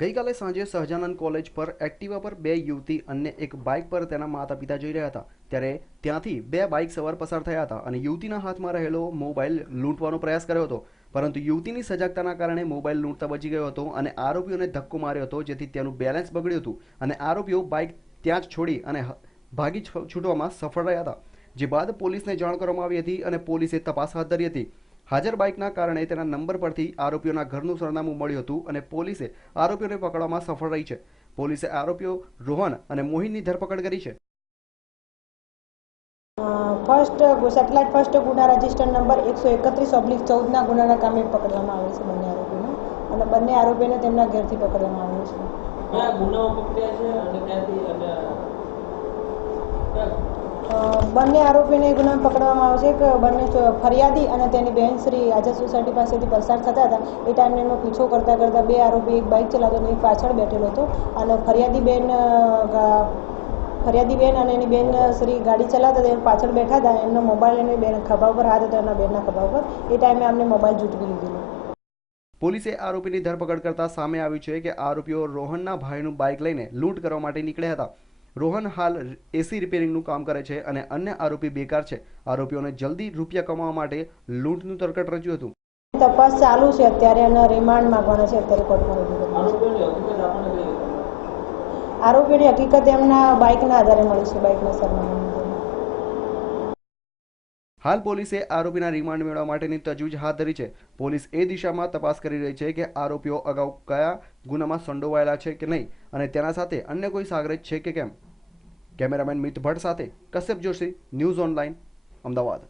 ગઈકાલે સાંજે સહજાનંદ કોલેજ પર એક્ટિવા પર બે યુવતી અને એક બાઇક પર તેના માતા પિતા જઈ રહ્યા હતા ત્યારે ત્યાંથી બે બાઇક સવાર પસાર થયા હતા અને યુવતીના હાથમાં રહેલો મોબાઈલ લૂંટવાનો પ્રયાસ કર્યો હતો, પરંતુ યુવતીની સજાગતાના કારણે મોબાઈલ લૂંટતા બચી ગયો હતો અને આરોપીઓને ધક્કો માર્યો હતો, જેથી તેનું બેલેન્સ બગડ્યું હતું અને આરોપીઓ બાઇક ત્યાં જ છોડી અને ભાગી છૂટવામાં સફળ રહ્યા હતા. જે બાદ પોલીસને જાણ કરવામાં આવી હતી અને પોલીસે તપાસ હાથ ધરી હતી. હાજર બાઇકના કારણે તેના નંબર પરથી આરોપીઓના ઘરનું સરનામું મળ્યું હતું અને પોલીસે આરોપીઓને પકડવામાં સફળ રહી છે. પોલીસે આરોપીઓ રોહન અને મોહિનની ધરપકડ કરી છે. સેટેલાઇટ ફર્સ્ટ ગુના રજિસ્ટર નંબર 131/14 ગુનાના કામે પકડવામાં આવેલ છે બંને આરોપીને, અને બંને આરોપીને તેમના ઘરથી પકડવામાં આવેલ છે. બંને આરોપીને ગુના પકડવામાં આવે છે કે બંને ફરિયાદી અને તેની બહેન શ્રી આઝાદ સોસાયટી પાસેથી પસાર થતા હતા. એ ટાઈમે એનો પીછો કરતાં કરતાં બે આરોપી, એક બાઇક ચલાવતો અને એક પાછળ બેઠેલો હતો અને ફરિયાદી બેન અને એની બેન શ્રી ગાડી ચલાવતા હતા, પાછળ બેઠા હતા. એમનો મોબાઈલ એની બેન ખભા ઉપર હાથ હતો, એના બેનના ખભા ઉપર. એ ટાઈમે અમને મોબાઈલ ઝૂંટવી લીધેલો. પોલીસે આરોપીની ધરપકડ કરતા સામે આવ્યું છે કે આરોપીઓ રોહનના ભાઈનું બાઇક લઈને લૂંટ કરવા માટે નીકળ્યા હતા. રોહન હાલ એસી રિપેરિંગનું કામ કરે છે અને અન્ય આરોપી બેકાર છે. આરોપીઓને જલ્દી રૂપિયા કમાવા માટે લૂંટનું તરકટ રચ્યું હતું. તપાસ ચાલુ છે અત્યારે, અને રિમાન્ડ માંગવાના છે અત્યારે કોર્ટમાં રજૂ કરવાના. આરોપીની હકીકત એમના બાઇકના આધારે મળી છે, બાઇકના સરનામાના આધારે. હાલ પોલીસે આરોપીના રિમાન્ડ મેળવવા માટેની તજવીજ હાથ ધરી છે. પોલીસ એ દિશામાં તપાસ કરી રહી છે કે આરોપીઓ અગાઉ કયા ગુનામાં સંડોવાયેલા છે કે નહીં અને તેના સાથે અન્ય કોઈ સાગરેજ છે કે કેમ. કેમેરામેન મિત ભટ્ટ સાથે કશ્યપ જોશી, ન્યૂઝ ઓનલાઈન, અમદાવાદ.